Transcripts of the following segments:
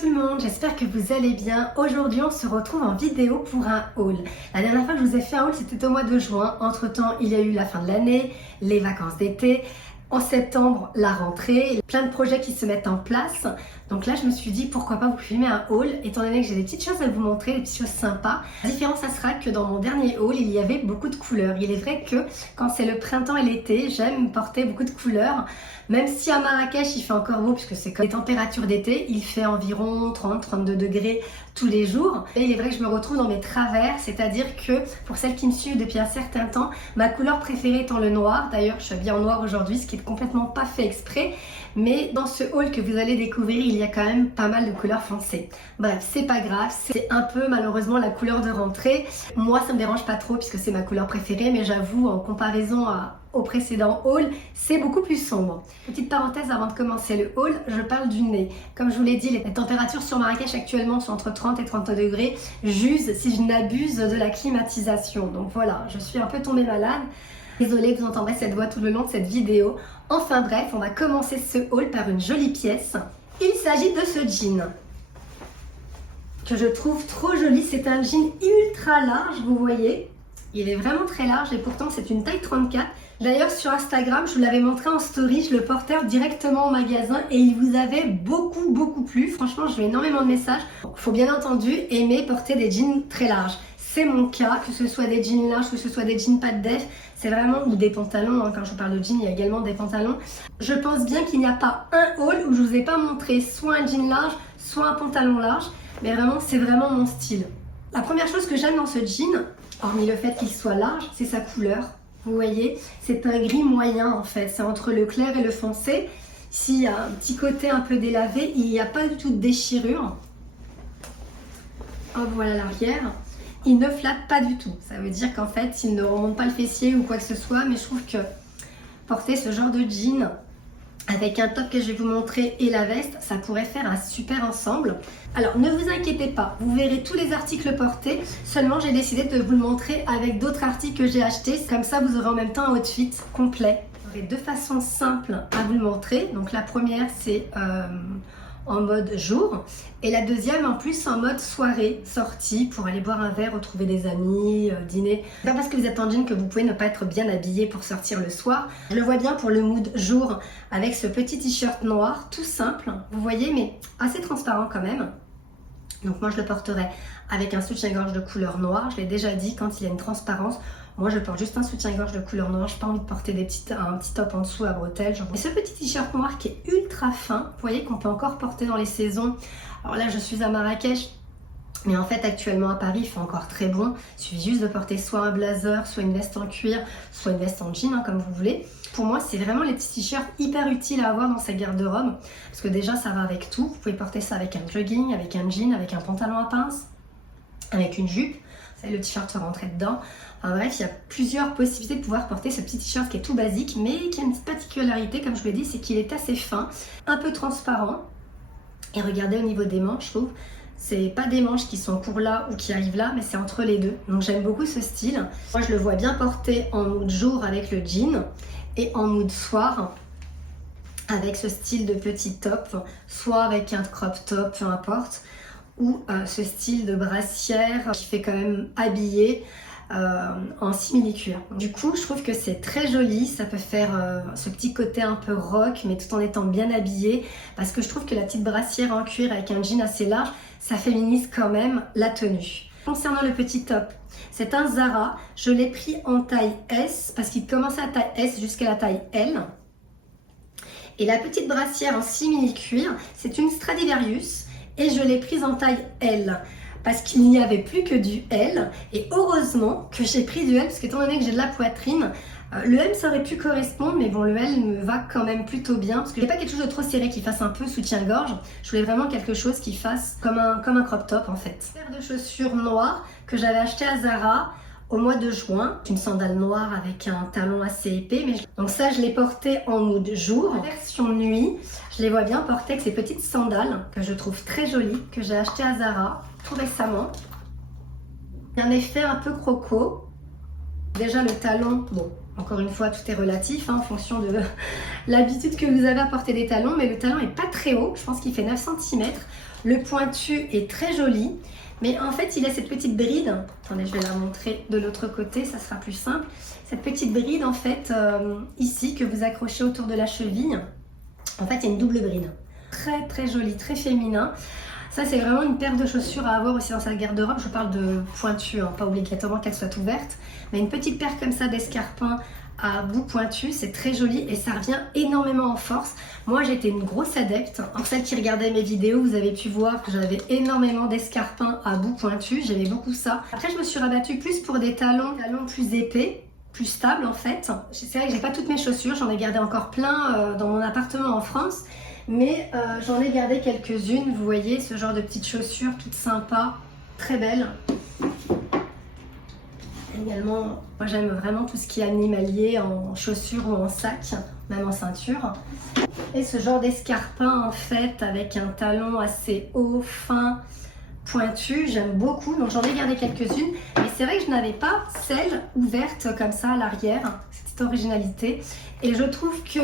tout le monde, j'espère que vous allez bien. Aujourd'hui on se retrouve en vidéo pour un haul. La dernière fois que je vous ai fait un haul c'était au mois de juin. Entre temps il y a eu la fin de l'année, les vacances d'été, en septembre la rentrée, plein de projets qui se mettent en place. Donc là je me suis dit pourquoi pas vous filmer un haul étant donné que j'ai des petites choses à vous montrer, des petites choses sympas. La différence ça sera que dans mon dernier haul il y avait beaucoup de couleurs. Il est vrai que quand c'est le printemps et l'été j'aime porter beaucoup de couleurs. Même si à Marrakech il fait encore beau puisque c'est comme les températures d'été, il fait environ 30-32 degrés tous les jours. Et il est vrai que je me retrouve dans mes travers, c'est-à-dire que pour celles qui me suivent depuis un certain temps, ma couleur préférée étant le noir. D'ailleurs je suis habillée en noir aujourd'hui, ce qui est complètement pas fait exprès. Mais dans ce haul que vous allez découvrir, il y a quand même pas mal de couleurs foncées. Bref, c'est pas grave, c'est un peu malheureusement la couleur de rentrée. Moi ça me dérange pas trop puisque c'est ma couleur préférée, mais j'avoue en comparaison au précédent haul, c'est beaucoup plus sombre. Petite parenthèse avant de commencer le haul, je parle du nez. Comme je vous l'ai dit, les températures sur Marrakech actuellement sont entre 30 et 32 degrés. J'use, si je n'abuse, de la climatisation. Donc voilà, je suis un peu tombée malade. Désolée, vous entendrez cette voix tout le long de cette vidéo. Enfin bref, on va commencer ce haul par une jolie pièce. Il s'agit de ce jean que je trouve trop joli. C'est un jean ultra large, vous voyez. Il est vraiment très large et pourtant c'est une taille 34. D'ailleurs sur Instagram, je vous l'avais montré en story, je le portais directement au magasin et il vous avait beaucoup plu. Franchement, j'ai eu énormément de messages. Il faut bien entendu aimer porter des jeans très larges. C'est mon cas, que ce soit des jeans larges, que ce soit des jeans pas de def, c'est vraiment, ou des pantalons, hein. Quand je vous parle de jeans, il y a également des pantalons. Je pense bien qu'il n'y a pas un haul où je vous ai pas montré soit un jean large, soit un pantalon large, mais vraiment, c'est vraiment mon style. La première chose que j'aime dans ce jean, hormis le fait qu'il soit large, c'est sa couleur. Vous voyez, c'est un gris moyen en fait, c'est entre le clair et le foncé. Ici, il y a un petit côté un peu délavé, il n'y a pas du tout de déchirure. Hop, voilà l'arrière. Il ne flatte pas du tout, ça veut dire qu'en fait, il ne remonte pas le fessier ou quoi que ce soit, mais je trouve que porter ce genre de jean avec un top que je vais vous montrer et la veste, ça pourrait faire un super ensemble. Alors ne vous inquiétez pas, vous verrez tous les articles portés, seulement j'ai décidé de vous le montrer avec d'autres articles que j'ai achetés, comme ça vous aurez en même temps un outfit complet. J'aurai deux façons simples à vous le montrer. Donc la première c'est en mode jour et la deuxième en plus en mode soirée, sortie pour aller boire un verre, retrouver des amis, dîner. C'est pas parce que vous êtes en jean que vous pouvez ne pas être bien habillé pour sortir le soir. Je le vois bien pour le mood jour avec ce petit t-shirt noir tout simple, vous voyez, mais assez transparent quand même. Donc moi je le porterai avec un soutien-gorge de couleur noire, je l'ai déjà dit, quand il y a une transparence. Moi je porte juste un soutien-gorge de couleur noire, je n'ai pas envie de porter un petit top en dessous à bretelles. Et ce petit t-shirt noir qui est ultra fin, vous voyez qu'on peut encore porter dans les saisons. Alors là je suis à Marrakech, mais en fait actuellement à Paris il fait encore très bon. Il suffit juste de porter soit un blazer, soit une veste en cuir, soit une veste en jean, hein, comme vous voulez. Pour moi c'est vraiment les petits t-shirts hyper utiles à avoir dans sa garde-robe, parce que déjà ça va avec tout. Vous pouvez porter ça avec un jogging, avec un jean, avec un pantalon à pince, avec une jupe. Vous savez, le t-shirt se rentrer dedans. Enfin, bref, il y a plusieurs possibilités de pouvoir porter ce petit t-shirt qui est tout basique, mais qui a une petite particularité, comme je vous l'ai dit, c'est qu'il est assez fin, un peu transparent. Et regardez au niveau des manches, je trouve, c'est pas des manches qui sont courts là ou qui arrivent là, mais c'est entre les deux. Donc j'aime beaucoup ce style. Moi, je le vois bien porter en mood jour avec le jean et en mood soir avec ce style de petit top, soit avec un crop top, peu importe, ou ce style de brassière qui fait quand même habillé en simili-cuir. Du coup, je trouve que c'est très joli, ça peut faire ce petit côté un peu rock, mais tout en étant bien habillé, parce que je trouve que la petite brassière en cuir avec un jean assez large, ça féminise quand même la tenue. Concernant le petit top, c'est un Zara, je l'ai pris en taille S, parce qu'il commençait à taille S jusqu'à la taille L. Et la petite brassière en simili-cuir, c'est une Stradivarius, et je l'ai prise en taille L parce qu'il n'y avait plus que du L et heureusement que j'ai pris du L parce qu'étant donné que j'ai de la poitrine, le M ça aurait pu correspondre, mais bon, le L me va quand même plutôt bien parce que j'ai pas quelque chose de trop serré qui fasse un peu soutien-gorge. Je voulais vraiment quelque chose qui fasse comme un crop top en fait. Paire de chaussures noires que j'avais acheté à Zara au mois de juin, une sandale noire avec un talon assez épais, donc ça je l'ai porté en mood jour. En version nuit, je les vois bien porter avec ces petites sandales que je trouve très jolies, que j'ai acheté à Zara tout récemment. Il y a un effet un peu croco. Déjà le talon, bon, encore une fois tout est relatif hein, en fonction de l'habitude que vous avez à porter des talons, mais le talon est pas très haut, je pense qu'il fait 9 cm. Le pointu est très joli, mais en fait il a cette petite bride. Attendez, je vais la montrer de l'autre côté, ça sera plus simple. Cette petite bride en fait ici que vous accrochez autour de la cheville. En fait il y a une double bride. Très très joli, très féminin. Ça c'est vraiment une paire de chaussures à avoir aussi dans sa garde-robe. Je parle de pointu, hein, pas obligatoirement qu'elle soit ouverte. Mais une petite paire comme ça d'escarpins à bout pointu, c'est très joli et ça revient énormément en force. Moi j'étais une grosse adepte. Pour celles qui regardaient mes vidéos, vous avez pu voir que j'avais énormément d'escarpins à bout pointu. J'aimais beaucoup ça. Après je me suis rabattue plus pour des talons plus épais, plus stables en fait. C'est vrai que j'ai pas toutes mes chaussures, j'en ai gardé encore plein dans mon appartement en France. Mais j'en ai gardé quelques-unes, vous voyez, ce genre de petites chaussures toutes sympas, très belles. Également, moi j'aime vraiment tout ce qui est animalier en chaussures ou en sac, même en ceinture. Et ce genre d'escarpin en fait avec un talon assez haut, fin, pointu, j'aime beaucoup. Donc j'en ai gardé quelques-unes. Mais c'est vrai que je n'avais pas celle ouverte comme ça à l'arrière, cette originalité. Et je trouve que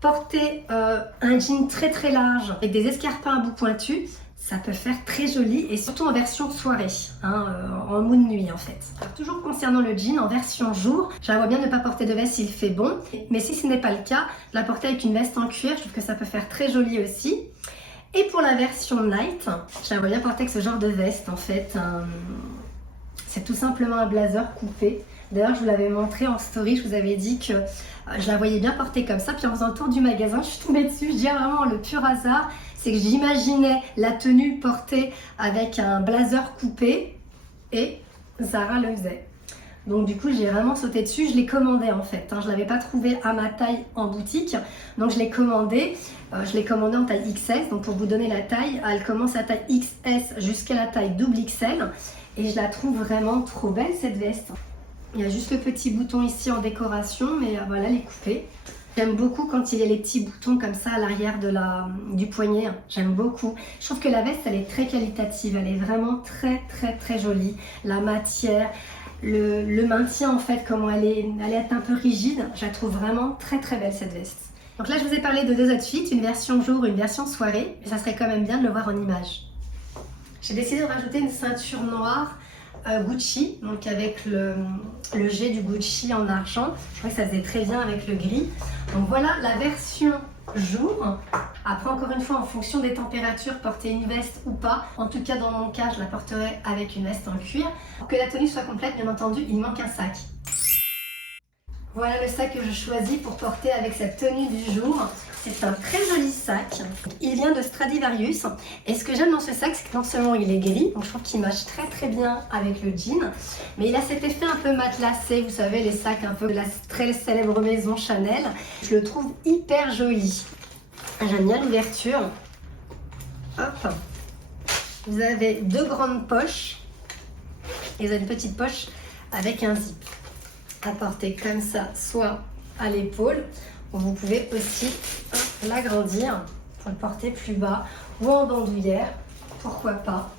porter un jean très très large avec des escarpins à bout pointu, ça peut faire très joli et surtout en version soirée, hein, en mood nuit en fait. Alors, toujours concernant le jean, en version jour, j'aimerais bien ne pas porter de veste s'il fait bon, mais si ce n'est pas le cas, la porter avec une veste en cuir, je trouve que ça peut faire très joli aussi. Et pour la version night, j'aimerais bien porter avec ce genre de veste en fait. C'est tout simplement un blazer coupé. D'ailleurs, je vous l'avais montré en story, je vous avais dit que je la voyais bien portée comme ça. Puis en faisant le tour du magasin, je suis tombée dessus. Je dis vraiment le pur hasard, c'est que j'imaginais la tenue portée avec un blazer coupé et Zara le faisait. Donc du coup, j'ai vraiment sauté dessus. Je l'ai commandé en fait. Je ne l'avais pas trouvé à ma taille en boutique. Donc je l'ai commandé. Je l'ai commandé en taille XS. Donc pour vous donner la taille, elle commence à taille XS jusqu'à la taille double XL. Et je la trouve vraiment trop belle cette veste. Il y a juste le petit bouton ici en décoration, mais voilà, elle est coupée. J'aime beaucoup quand il y a les petits boutons comme ça à l'arrière du poignet. J'aime beaucoup. Je trouve que la veste, elle est très qualitative. Elle est vraiment très très très jolie. La matière, le maintien en fait, comment elle est un peu rigide. Je la trouve vraiment très très belle cette veste. Donc là, je vous ai parlé de deux outfits, une version jour, une version soirée. Mais ça serait quand même bien de le voir en image. J'ai décidé de rajouter une ceinture noire Gucci, donc avec le G du Gucci en argent. Je crois que ça faisait très bien avec le gris. Donc voilà la version jour. Après, encore une fois, en fonction des températures, porter une veste ou pas. En tout cas, dans mon cas, je la porterai avec une veste en cuir. Pour que la tenue soit complète, bien entendu, il manque un sac. Voilà le sac que je choisis pour porter avec cette tenue du jour. C'est un très joli sac. Il vient de Stradivarius. Et ce que j'aime dans ce sac, c'est que non seulement il est gris, donc je trouve qu'il matche très très bien avec le jean, mais il a cet effet un peu matelassé, vous savez, les sacs un peu de la très célèbre maison Chanel. Je le trouve hyper joli. J'aime bien l'ouverture. Hop. Vous avez deux grandes poches. Et vous avez une petite poche avec un zip à porter comme ça, soit à l'épaule. Vous pouvez aussi l'agrandir pour le porter plus bas ou en bandoulière, pourquoi pas.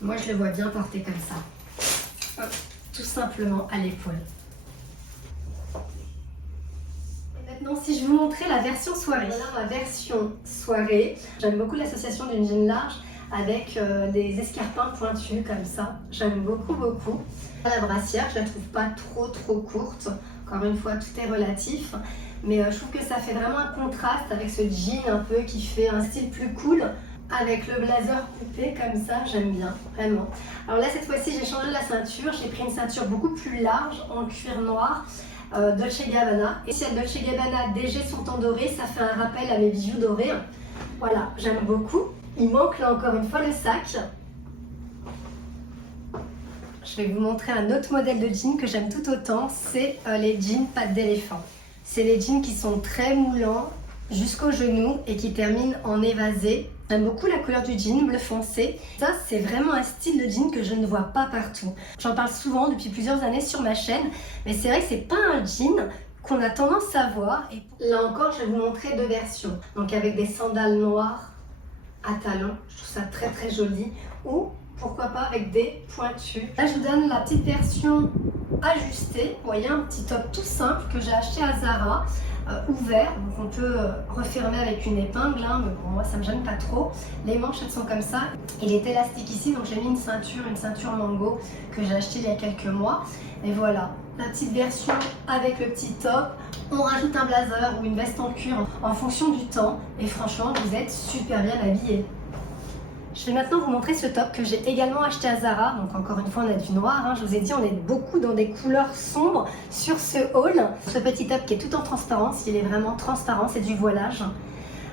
Moi je le vois bien porter comme ça, hop, tout simplement à l'épaule. Et maintenant si je vous montrais la version soirée. Voilà ma version soirée. J'aime beaucoup l'association d'une jean large avec des escarpins pointus comme ça. J'aime beaucoup beaucoup. La brassière, je la trouve pas trop courte. Encore une fois, tout est relatif. Mais je trouve que ça fait vraiment un contraste avec ce jean un peu qui fait un style plus cool. Avec le blazer coupé comme ça, j'aime bien, vraiment. Alors là, cette fois-ci, j'ai changé la ceinture. J'ai pris une ceinture beaucoup plus large en cuir noir. Dolce Gabbana. Et si à Dolce Gabbana, DG sont en doré, ça fait un rappel à mes bijoux dorés. Voilà, j'aime beaucoup. Il manque là encore une fois le sac. Je vais vous montrer un autre modèle de jean que j'aime tout autant, c'est les jeans pattes d'éléphant. C'est les jeans qui sont très moulants jusqu'au genou et qui terminent en évasé. J'aime beaucoup la couleur du jean, bleu foncé. Ça, c'est vraiment un style de jean que je ne vois pas partout. J'en parle souvent depuis plusieurs années sur ma chaîne, mais c'est vrai que c'est pas un jean qu'on a tendance à voir. Et là encore, je vais vous montrer deux versions. Donc avec des sandales noires à talons, je trouve ça très très joli. Ou pourquoi pas avec des pointus. Là, je vous donne la petite version ajustée. Vous voyez, un petit top tout simple que j'ai acheté à Zara ouvert, donc on peut refermer avec une épingle, hein, mais bon, moi ça me gêne pas trop. Les manches elles sont comme ça, il est élastique ici, donc j'ai mis une ceinture mango que j'ai achetée il y a quelques mois. Et voilà, la petite version avec le petit top. On rajoute un blazer ou une veste en cuir en fonction du temps, et franchement vous êtes super bien habillés. Je vais maintenant vous montrer ce top que j'ai également acheté à Zara. Donc encore une fois on a du noir, hein. Je vous ai dit on est beaucoup dans des couleurs sombres sur ce haul. Ce petit top qui est tout en transparence, il est vraiment transparent, c'est du voilage.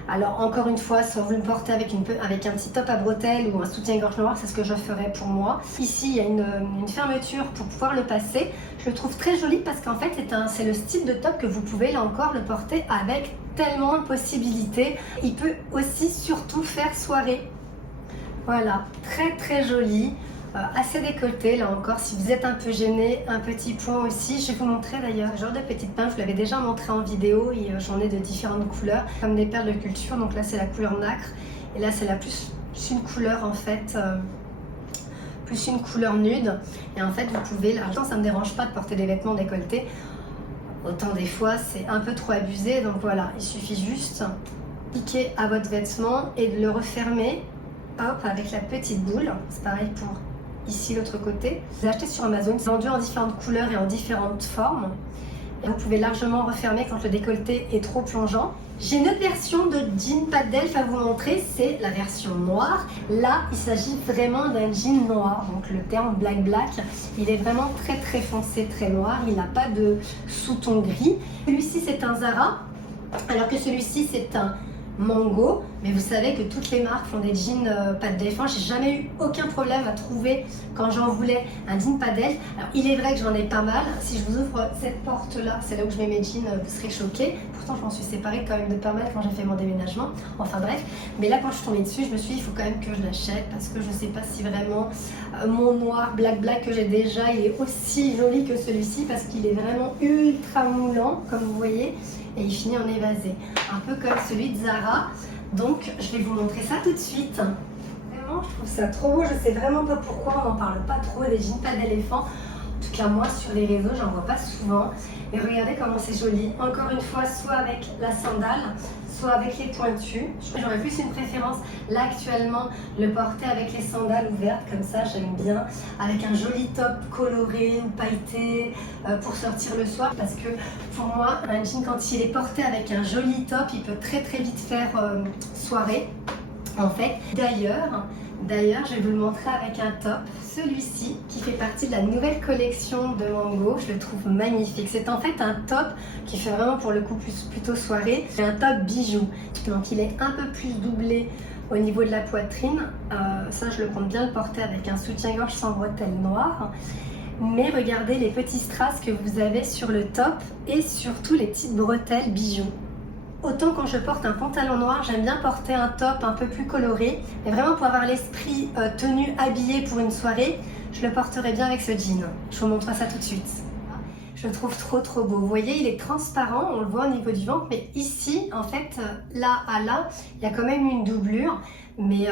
Alors encore une fois, soit vous le portez avec un petit top à bretelles ou un soutien-gorge noir, c'est ce que je ferais pour moi. Ici il y a une fermeture pour pouvoir le passer. Je le trouve très joli parce qu'en fait c'est le style de top que vous pouvez là encore le porter avec tellement de possibilités. Il peut aussi surtout faire soirée. Voilà, très très joli, assez décolleté là encore, si vous êtes un peu gêné, un petit point aussi. Je vais vous montrer d'ailleurs ce genre de petite pince, je vous l'avais déjà montré en vidéo et j'en ai de différentes couleurs, comme des perles de culture, donc là c'est la couleur nacre et là c'est plus une couleur en fait, plus une couleur nude. Et en fait vous pouvez, là ça me dérange pas de porter des vêtements décolletés, autant des fois c'est un peu trop abusé, donc voilà, il suffit juste cliquer à votre vêtement et de le refermer. Hop, avec la petite boule, c'est pareil pour ici l'autre côté. J'ai acheté sur Amazon, c'est vendu en différentes couleurs et en différentes formes. Et vous pouvez largement refermer quand le décolleté est trop plongeant. J'ai une autre version de jean Pat d'Elf à vous montrer, c'est la version noire. Là, il s'agit vraiment d'un jean noir, donc le terme black, il est vraiment très très foncé, très noir, il n'a pas de sous-ton gris. Celui-ci c'est un Zara, alors que celui-ci c'est un Mango, mais vous savez que toutes les marques font des jeans Pat d'Elf. J'ai jamais eu aucun problème à trouver quand j'en voulais un jean Pat d'Elf. Alors il est vrai que j'en ai pas mal. Si je vous ouvre cette porte là, c'est là où je mets mes jeans, vous serez choqués. Pourtant je m'en suis séparée quand même de pas mal quand j'ai fait mon déménagement. Enfin bref, mais là quand je suis tombée dessus, je me suis dit il faut quand même que je l'achète parce que je sais pas si vraiment mon noir black que j'ai déjà, il est aussi joli que celui-ci parce qu'il est vraiment ultra moulant comme vous voyez. Et il finit en évasé, un peu comme celui de Zara. Donc je vais vous montrer ça tout de suite. Vraiment, je trouve ça trop beau. Je sais vraiment pas pourquoi on n'en parle pas trop des jeans Pat d'éléphant. En tout cas moi sur les réseaux, j'en vois pas souvent. Et regardez comment c'est joli. Encore une fois, soit avec la sandale, soit avec les pointus. J'aurais plus une préférence là actuellement, le porter avec les sandales ouvertes, comme ça j'aime bien, avec un joli top coloré ou pailleté pour sortir le soir, parce que pour moi un jean quand il est porté avec un joli top, il peut très très vite faire soirée en fait. D'ailleurs, je vais vous le montrer avec un top, celui-ci qui fait partie de la nouvelle collection de Mango. Je le trouve magnifique. C'est en fait un top qui fait vraiment pour le coup plutôt soirée. C'est un top bijou. Donc il est un peu plus doublé au niveau de la poitrine. Ça, je le compte bien le porter avec un soutien-gorge sans bretelles noires. Mais regardez les petits strass que vous avez sur le top et surtout les petites bretelles bijoux. Autant quand je porte un pantalon noir, j'aime bien porter un top un peu plus coloré. Mais vraiment pour avoir l'esprit tenue, habillée pour une soirée, je le porterai bien avec ce jean. Je vous montre ça tout de suite. Je le trouve trop beau. Vous voyez, il est transparent, on le voit au niveau du ventre. Mais ici, en fait, là à là, il y a quand même une doublure. Mais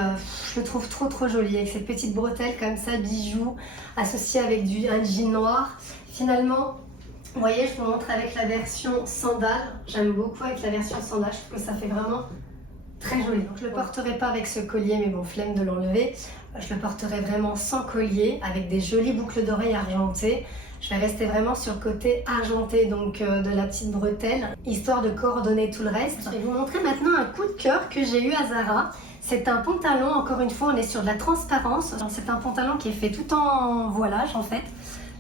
je le trouve trop joli avec cette petite bretelle comme ça, bijoux, associé avec un jean noir. Finalement, vous voyez, je vous montre avec la version sandale. J'aime beaucoup avec la version sandale, je trouve que ça fait vraiment très joli. Donc, je ne le porterai pas avec ce collier, mais bon, flemme de l'enlever. Je le porterai vraiment sans collier, avec des jolies boucles d'oreilles argentées. Je vais rester vraiment sur le côté argenté donc de la petite bretelle, histoire de coordonner tout le reste. Je vais vous montrer maintenant un coup de cœur que j'ai eu à Zara. C'est un pantalon, encore une fois, on est sur de la transparence. C'est un pantalon qui est fait tout en voilage en fait.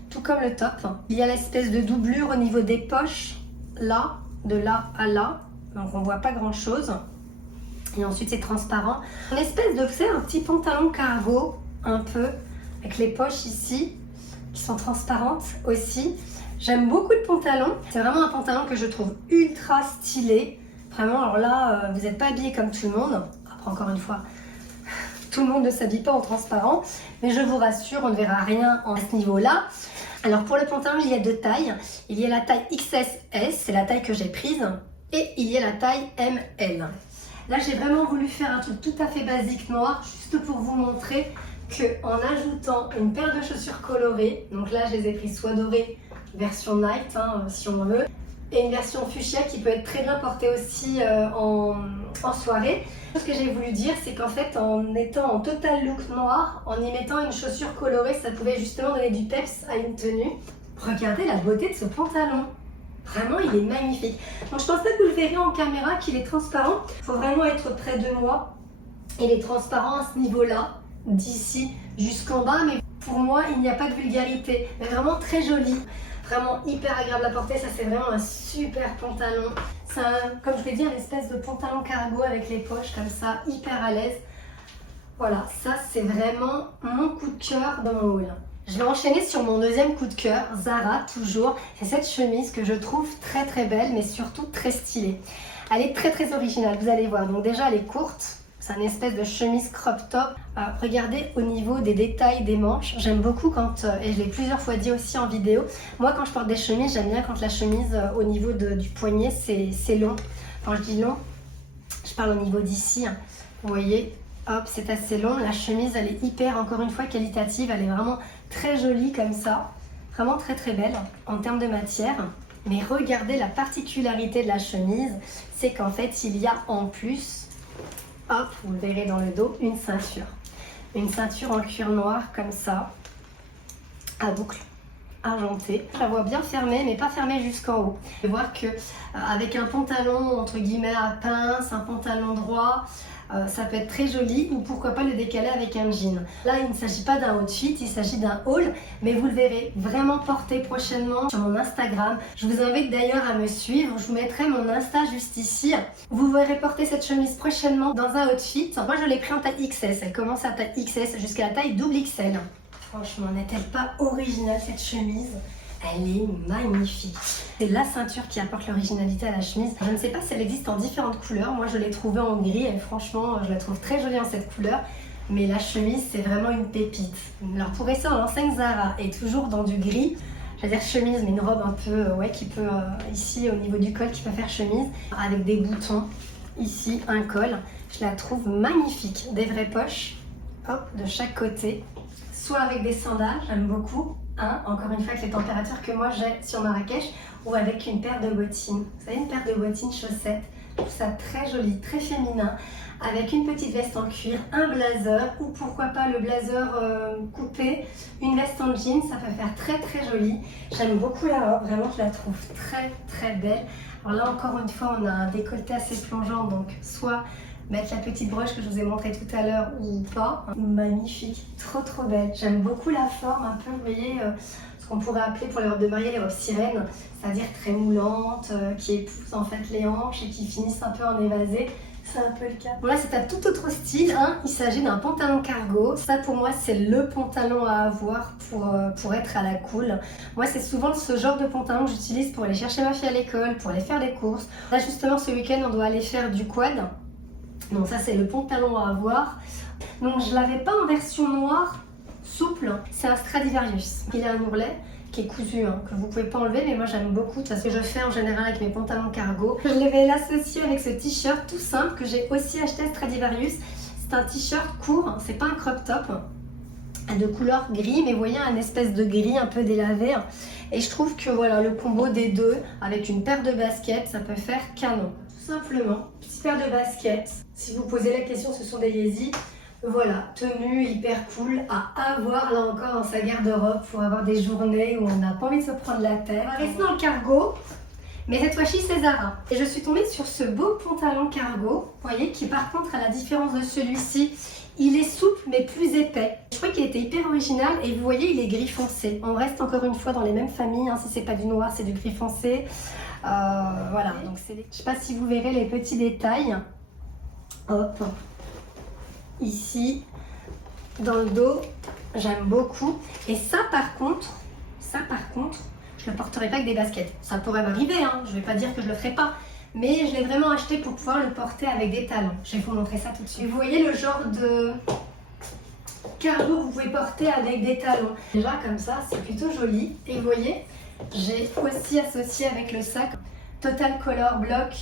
Tout comme le top. Il y a l'espèce de doublure au niveau des poches, là, de là à là. Donc on voit pas grand chose. Et ensuite c'est transparent. Une espèce de, vous savez, un petit pantalon cargo, un peu, avec les poches ici, qui sont transparentes aussi. J'aime beaucoup le pantalon. C'est vraiment un pantalon que je trouve ultra stylé. Vraiment, alors là, vous n'êtes pas habillé comme tout le monde. Après, encore une fois, tout le monde ne s'habille pas en transparent. Mais je vous rassure, on ne verra rien à ce niveau-là. Alors pour le pantalon, il y a deux tailles. Il y a la taille XS, c'est la taille que j'ai prise, et il y a la taille ML. Là, j'ai vraiment voulu faire un truc tout à fait basique noir, juste pour vous montrer qu'en ajoutant une paire de chaussures colorées, donc là, je les ai prises soit dorées, version night, hein, si on veut, et une version fuchsia qui peut être très bien portée aussi en soirée. Ce que j'ai voulu dire, c'est qu'en fait, en étant en total look noir, en y mettant une chaussure colorée, ça pouvait justement donner du peps à une tenue. Regardez la beauté de ce pantalon. Vraiment, il est magnifique. Donc je pense pas que vous le verrez en caméra qu'il est transparent. Il faut vraiment être près de moi. Il est transparent à ce niveau-là, d'ici jusqu'en bas, mais pour moi, il n'y a pas de vulgarité. Mais vraiment très joli. Vraiment hyper agréable à porter, ça c'est vraiment un super pantalon. C'est comme je l'ai dit, un espèce de pantalon cargo avec les poches comme ça, hyper à l'aise. Voilà, ça c'est vraiment mon coup de cœur dans mon haul. Je vais enchaîner sur mon deuxième coup de cœur, Zara toujours. C'est cette chemise que je trouve très très belle, mais surtout très stylée. Elle est très très originale, vous allez voir. Donc déjà elle est courte. C'est une espèce de chemise crop top. Regardez au niveau des détails des manches. J'aime beaucoup quand, et je l'ai plusieurs fois dit aussi en vidéo, moi quand je porte des chemises, j'aime bien quand la chemise au niveau du poignet c'est long. Quand je dis long, je parle au niveau d'ici. Vous voyez, hop, c'est assez long. La chemise, elle est hyper, encore une fois, qualitative. Elle est vraiment très jolie comme ça. Vraiment très très belle en termes de matière. Mais regardez la particularité de la chemise, c'est qu'en fait, il y a en plus... Hop, vous le verrez dans le dos, une ceinture. Une ceinture en cuir noir comme ça, à boucle argentée. Je la vois bien fermée, mais pas fermée jusqu'en haut. Vous pouvez voir que avec un pantalon entre guillemets à pince, un pantalon droit, ça peut être très joli, ou pourquoi pas le décaler avec un jean. Là, il ne s'agit pas d'un outfit, il s'agit d'un haul, mais vous le verrez vraiment porté prochainement sur mon Instagram. Je vous invite d'ailleurs à me suivre, je vous mettrai mon Insta juste ici. Vous verrez porter cette chemise prochainement dans un outfit. Moi, je l'ai pris en taille XS, elle commence à taille XS jusqu'à la taille double XL. Franchement, n'est-elle pas originale cette chemise? Elle est magnifique. C'est la ceinture qui apporte l'originalité à la chemise. Je ne sais pas si elle existe en différentes couleurs. Moi, je l'ai trouvée en gris et franchement, je la trouve très jolie en cette couleur. Mais la chemise, c'est vraiment une pépite. Alors, pour rester dans l'enseigne Zara et toujours dans du gris, je vais dire chemise, mais une robe un peu, ouais, qui peut, ici, au niveau du col, qui peut faire chemise, avec des boutons. Ici, un col. Je la trouve magnifique. Des vraies poches, hop, de chaque côté. Soit avec des sandales, j'aime beaucoup. Encore une fois avec les températures que moi j'ai sur Marrakech, ou avec une paire de bottines. Vous savez, une paire de bottines chaussettes, je trouve ça très joli, très féminin, avec une petite veste en cuir, un blazer, ou pourquoi pas le blazer coupé, une veste en jean, ça peut faire très très joli. J'aime beaucoup la robe, vraiment je la trouve très très belle. Alors là encore une fois on a un décolleté assez plongeant, donc soit mettre la petite broche que je vous ai montré tout à l'heure ou pas. Magnifique, trop trop belle. J'aime beaucoup la forme, un peu, vous voyez, ce qu'on pourrait appeler pour les robes de mariée les robes sirènes, c'est-à-dire très moulantes, qui épousent en fait les hanches et qui finissent un peu en évasé. C'est un peu le cas. Bon là c'est un tout autre style, il s'agit d'un pantalon cargo. Ça pour moi c'est le pantalon à avoir pour être à la cool. Moi c'est souvent ce genre de pantalon que j'utilise pour aller chercher ma fille à l'école, pour aller faire des courses. Là justement ce week-end on doit aller faire du quad. Donc ça c'est le pantalon à avoir. Donc je l'avais pas en version noire souple, c'est un Stradivarius. Il a un ourlet qui est cousu, que vous pouvez pas enlever, mais moi j'aime beaucoup. C'est ce que je fais en général avec mes pantalons cargo. Je vais l'associer avec ce t-shirt tout simple que j'ai aussi acheté à Stradivarius. C'est un t-shirt court, c'est pas un crop top, de couleur gris, mais vous voyez un espèce de gris un peu délavé. Et je trouve que voilà, le combo des deux avec une paire de baskets, ça peut faire canon. Tout simplement, petite paire de baskets. Si vous posez la question, ce sont des Yeezy. Voilà, tenue hyper cool à avoir là encore dans sa garde-robe pour avoir des journées où on n'a pas envie de se prendre la tête. On va rester dans le cargo, mais cette fois-ci c'est Zara. Et je suis tombée sur ce beau pantalon cargo, vous voyez, qui par contre, à la différence de celui-ci, il est souple mais plus épais. Je trouvais qu'il était hyper original et vous voyez, il est gris foncé. On reste encore une fois dans les mêmes familles, si c'est pas du noir, c'est du gris foncé. Voilà, donc je sais pas si vous verrez les petits détails. Hop, ici, dans le dos, j'aime beaucoup. Et ça par contre, je le porterai pas avec des baskets. Ça pourrait m'arriver, je vais pas dire que je le ferai pas. Mais je l'ai vraiment acheté pour pouvoir le porter avec des talons. Je vais vous montrer ça tout de suite. Vous voyez le genre de cargo que vous pouvez porter avec des talons. Déjà comme ça, c'est plutôt joli. Et vous voyez, j'ai aussi associé avec le sac Total Color Block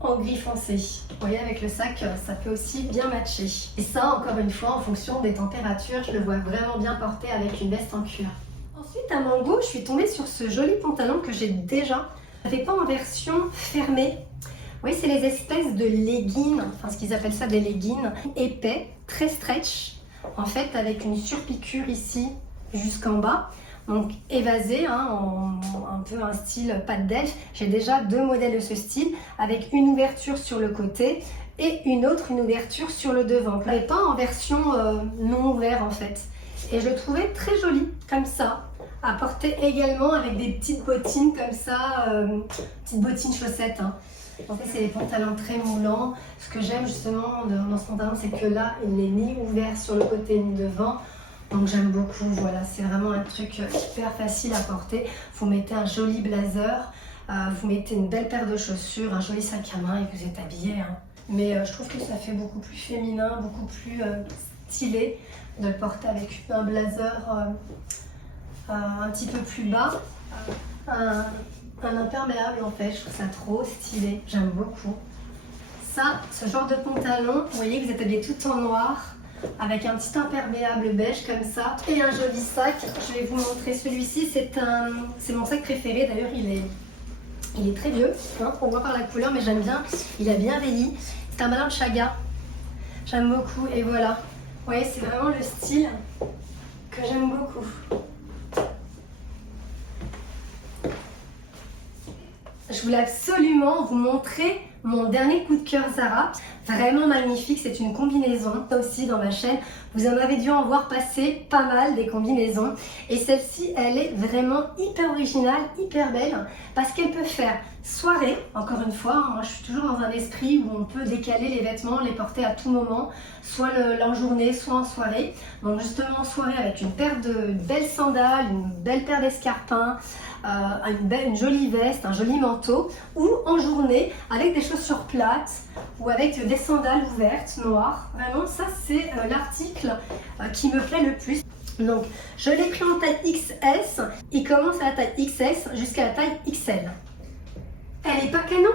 en gris foncé. Vous voyez, avec le sac, ça peut aussi bien matcher. Et ça, encore une fois, en fonction des températures, je le vois vraiment bien porter avec une veste en cuir. Ensuite, à mon goût, je suis tombée sur ce joli pantalon que j'ai déjà Je ne l'ai pas en version fermée. Oui, c'est les espèces de leggings, enfin ce qu'ils appellent ça des leggings, épais, très stretch, en fait avec une surpiqûre ici jusqu'en bas. Donc évasé, hein, un peu un style patte d'elfe. J'ai déjà 2 modèles de ce style avec une ouverture sur le côté et une ouverture sur le devant. Je l'avais pas en version non ouvert en fait. Et je le trouvais très joli comme ça, à porter également avec des petites bottines comme ça, petites bottines chaussettes. Hein. En fait, c'est des pantalons très moulants. Ce que j'aime justement dans ce pantalon, c'est que là, il n'est ni ouvert sur le côté ni devant. Donc j'aime beaucoup, voilà, c'est vraiment un truc hyper facile à porter. Vous mettez un joli blazer, vous mettez une belle paire de chaussures, un joli sac à main et vous êtes habillé. Hein. Mais je trouve que ça fait beaucoup plus féminin, beaucoup plus stylé de le porter avec un blazer un petit peu plus bas, un imperméable en fait, je trouve ça trop stylé, j'aime beaucoup. Ça, ce genre de pantalon, vous voyez que vous êtes habillé tout en noir, avec un petit imperméable beige comme ça et un joli sac. Je vais vous montrer celui-ci, c'est mon sac préféré, d'ailleurs il est très vieux, hein, on voit par la couleur mais j'aime bien, il a bien vieilli. C'est un Balenciaga, j'aime beaucoup et voilà. Vous voyez, c'est vraiment le style que j'aime beaucoup. Je voulais absolument vous montrer mon dernier coup de cœur Zara, vraiment magnifique, c'est une combinaison. Ça aussi dans ma chaîne, vous en avez dû en voir passer pas mal des combinaisons. Et celle-ci, elle est vraiment hyper originale, hyper belle, parce qu'elle peut faire soirée, encore une fois, moi je suis toujours dans un esprit où on peut décaler les vêtements, les porter à tout moment, soit en journée, soit en soirée. Donc justement en soirée avec une paire de belles sandales, une belle paire d'escarpins, une jolie veste, un joli manteau, ou en journée avec des chaussures plates ou avec des sandales ouvertes noires. Vraiment ça c'est l'article qui me plaît le plus. Donc je l'ai pris en taille XS, il commence à la taille XS jusqu'à la taille XL. Elle est pas canon,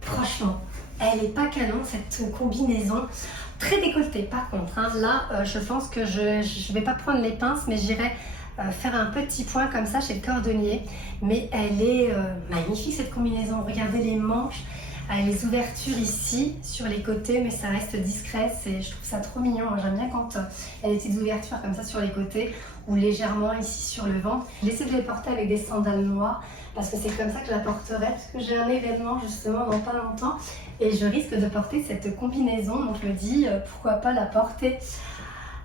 franchement, elle est pas canon cette combinaison. Très décolletée par contre, hein. Là je pense que je vais pas prendre les pinces mais j'irai faire un petit point comme ça chez le cordonnier. Mais elle est magnifique cette combinaison, regardez les manches, les ouvertures ici sur les côtés mais ça reste discret, je trouve ça trop mignon. J'aime bien quand il y a des petites ouvertures comme ça sur les côtés ou légèrement ici sur le ventre. J'essaie de les porter avec des sandales noires parce que c'est comme ça que je la porterai, parce que j'ai un événement justement dans pas longtemps et je risque de porter cette combinaison. Donc je me dis pourquoi pas la porter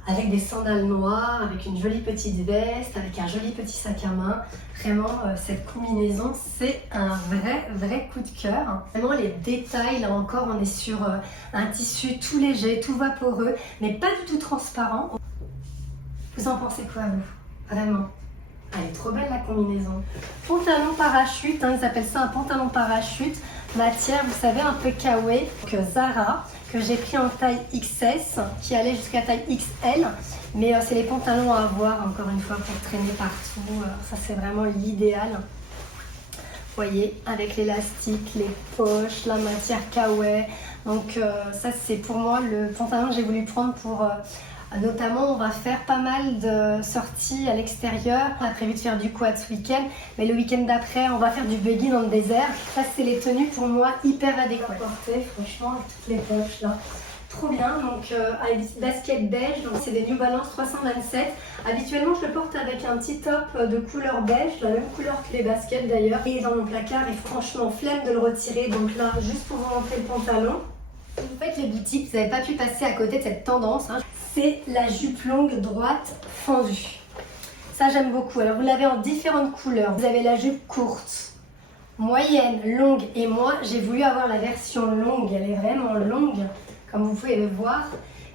avec des sandales noires, avec une jolie petite veste, avec un joli petit sac à main. Vraiment, cette combinaison, c'est un vrai coup de cœur. Vraiment, les détails, là encore, on est sur un tissu tout léger, tout vaporeux, mais pas du tout transparent. Vous en pensez quoi, vous? Vraiment? Elle est trop belle, la combinaison. Pantalon parachute, hein, ils appellent ça un pantalon parachute. Matière, vous savez, un peu kawaii, que Zara, que j'ai pris en taille XS, qui allait jusqu'à taille XL. Mais c'est les pantalons à avoir, encore une fois, pour traîner partout. Ça, c'est vraiment l'idéal. Vous voyez, avec l'élastique, les poches, la matière kawaii. Donc ça, c'est pour moi le pantalon que j'ai voulu prendre pour... Notamment, on va faire pas mal de sorties à l'extérieur. On a prévu de faire du quad ce week-end, mais le week-end d'après, on va faire du buggy dans le désert. Ça, c'est les tenues pour moi hyper adéquates. Porter, franchement, avec toutes les poches là. Trop bien, donc avec des baskets beige, donc c'est des New Balance 327. Habituellement, je le porte avec un petit top de couleur beige, la même couleur que les baskets d'ailleurs. Et dans mon placard, et franchement, flemme de le retirer. Donc là, juste pour vous montrer le pantalon. Vous faites les boutiques, vous n'avez pas pu passer à côté de cette tendance, hein. C'est la jupe longue droite fendue. Ça j'aime beaucoup. Alors vous l'avez en différentes couleurs. Vous avez la jupe courte, moyenne, longue et moi j'ai voulu avoir la version longue. Elle est vraiment longue comme vous pouvez le voir.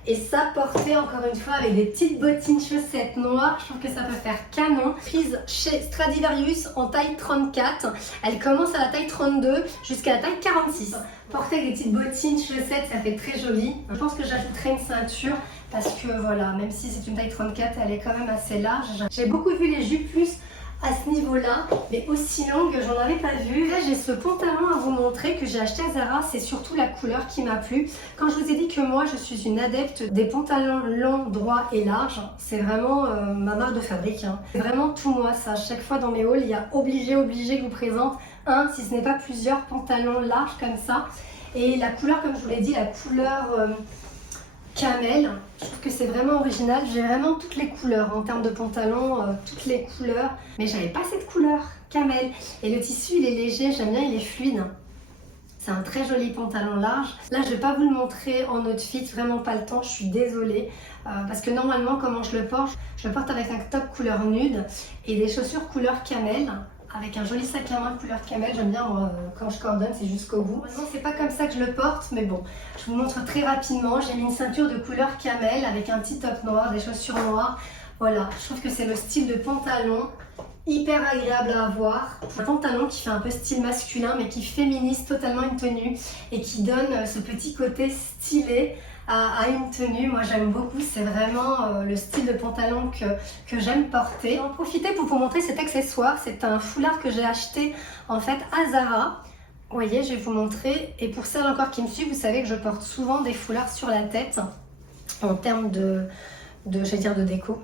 Et ça porté encore une fois avec des petites bottines chaussettes noires. Je trouve que ça peut faire canon. Prise chez Stradivarius en taille 34. Elle commence à la taille 32 jusqu'à la taille 46. Porter avec des petites bottines chaussettes, ça fait très joli. Je pense que j'ajouterai une ceinture parce que voilà, même si c'est une taille 34, elle est quand même assez large. J'ai beaucoup vu les jupes plus à ce niveau-là, mais aussi longue, j'en avais pas vu. Là, j'ai ce pantalon à vous montrer que j'ai acheté à Zara, c'est surtout la couleur qui m'a plu. Quand je vous ai dit que moi, je suis une adepte des pantalons longs, droits et larges, c'est vraiment ma marque de fabrique, hein. C'est vraiment tout moi, ça. Chaque fois dans mes hauls, il y a obligé que je vous présente un, si ce n'est pas plusieurs pantalons larges comme ça. Et la couleur, comme je vous l'ai dit, la couleur camel, je trouve que c'est vraiment original. J'ai vraiment toutes les couleurs en termes de pantalons, toutes les couleurs. Mais j'avais pas cette couleur camel. Et le tissu, il est léger, j'aime bien, il est fluide. C'est un très joli pantalon large. Là, je vais pas vous le montrer en outfit, vraiment pas le temps, je suis désolée. Parce que normalement, comment je le porte avec un top couleur nude et des chaussures couleur camel. Avec un joli sac à main couleur camel, j'aime bien moi, quand je coordonne, c'est jusqu'au bout. Maintenant, c'est pas comme ça que je le porte, mais bon, je vous montre très rapidement. J'ai mis une ceinture de couleur camel avec un petit top noir, des chaussures noires. Voilà, je trouve que c'est le style de pantalon hyper agréable à avoir. Un pantalon qui fait un peu style masculin, mais qui féminise totalement une tenue et qui donne ce petit côté stylé à une tenue. Moi j'aime beaucoup, c'est vraiment le style de pantalon que j'aime porter. J'en profiter pour vous montrer cet accessoire. C'est un foulard que j'ai acheté en fait à Zara. Vous voyez, je vais vous montrer. Et pour celles encore qui me suivent, vous savez que je porte souvent des foulards sur la tête en termes j'allais dire de déco.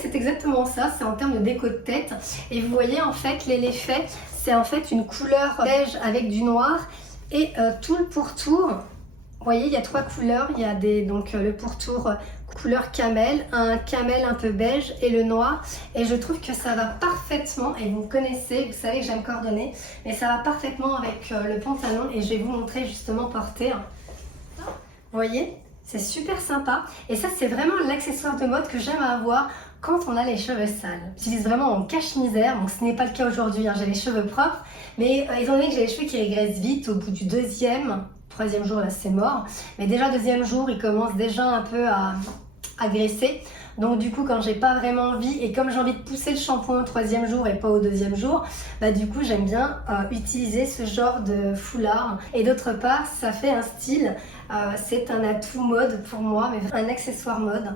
C'est exactement ça, c'est en termes de déco de tête. Et vous voyez en fait l'effet, c'est en fait une couleur beige avec du noir et tout le pourtour. Vous voyez, il y a 3 couleurs, il y a donc le pourtour couleur camel, un camel un peu beige et le noir. Et je trouve que ça va parfaitement, et vous me connaissez, vous savez que j'aime coordonner, mais ça va parfaitement avec le pantalon et je vais vous montrer justement porter. Vous voyez, c'est super sympa. Et ça, c'est vraiment l'accessoire de mode que j'aime avoir quand on a les cheveux sales. J'utilise vraiment en cache-misère. Bon, ce n'est pas le cas aujourd'hui, hein, j'ai les cheveux propres. Mais étant donné que j'ai les cheveux qui régressent vite, au bout du 3e jour, là, c'est mort. Mais déjà, 2e jour, ils commencent déjà un peu à graisser. Donc du coup, quand j'ai pas vraiment envie et comme j'ai envie de pousser le shampoing au 3e jour et pas au 2e jour, bah du coup j'aime bien utiliser ce genre de foulard. Et d'autre part, ça fait un style, c'est un atout mode pour moi, mais un accessoire mode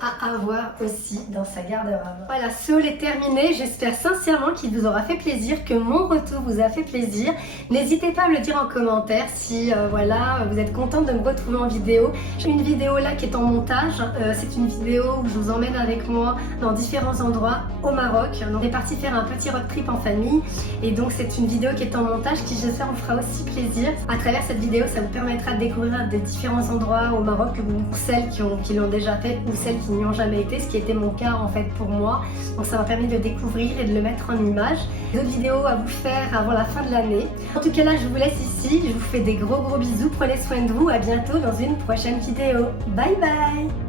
à avoir aussi dans sa garde-robe. Voilà, ce haul est terminé. J'espère sincèrement qu'il vous aura fait plaisir, que mon retour vous a fait plaisir. N'hésitez pas à me le dire en commentaire si voilà, vous êtes contente de me retrouver en vidéo. J'ai une vidéo là qui est en montage. C'est une vidéo où je vous emmène avec moi dans différents endroits au Maroc. On est parti faire un petit road trip en famille et donc c'est une vidéo qui est en montage qui j'espère vous fera aussi plaisir. À travers cette vidéo, ça vous permettra de découvrir des différents endroits au Maroc pour celles qui l'ont déjà fait ou celles qui n'y ont jamais été, ce qui était mon cas en fait pour moi. Donc ça m'a permis de découvrir et de le mettre en image. D'autres vidéos à vous faire avant la fin de l'année. En tout cas là, je vous laisse ici. Je vous fais des gros bisous. Prenez soin de vous. À bientôt dans une prochaine vidéo. Bye bye.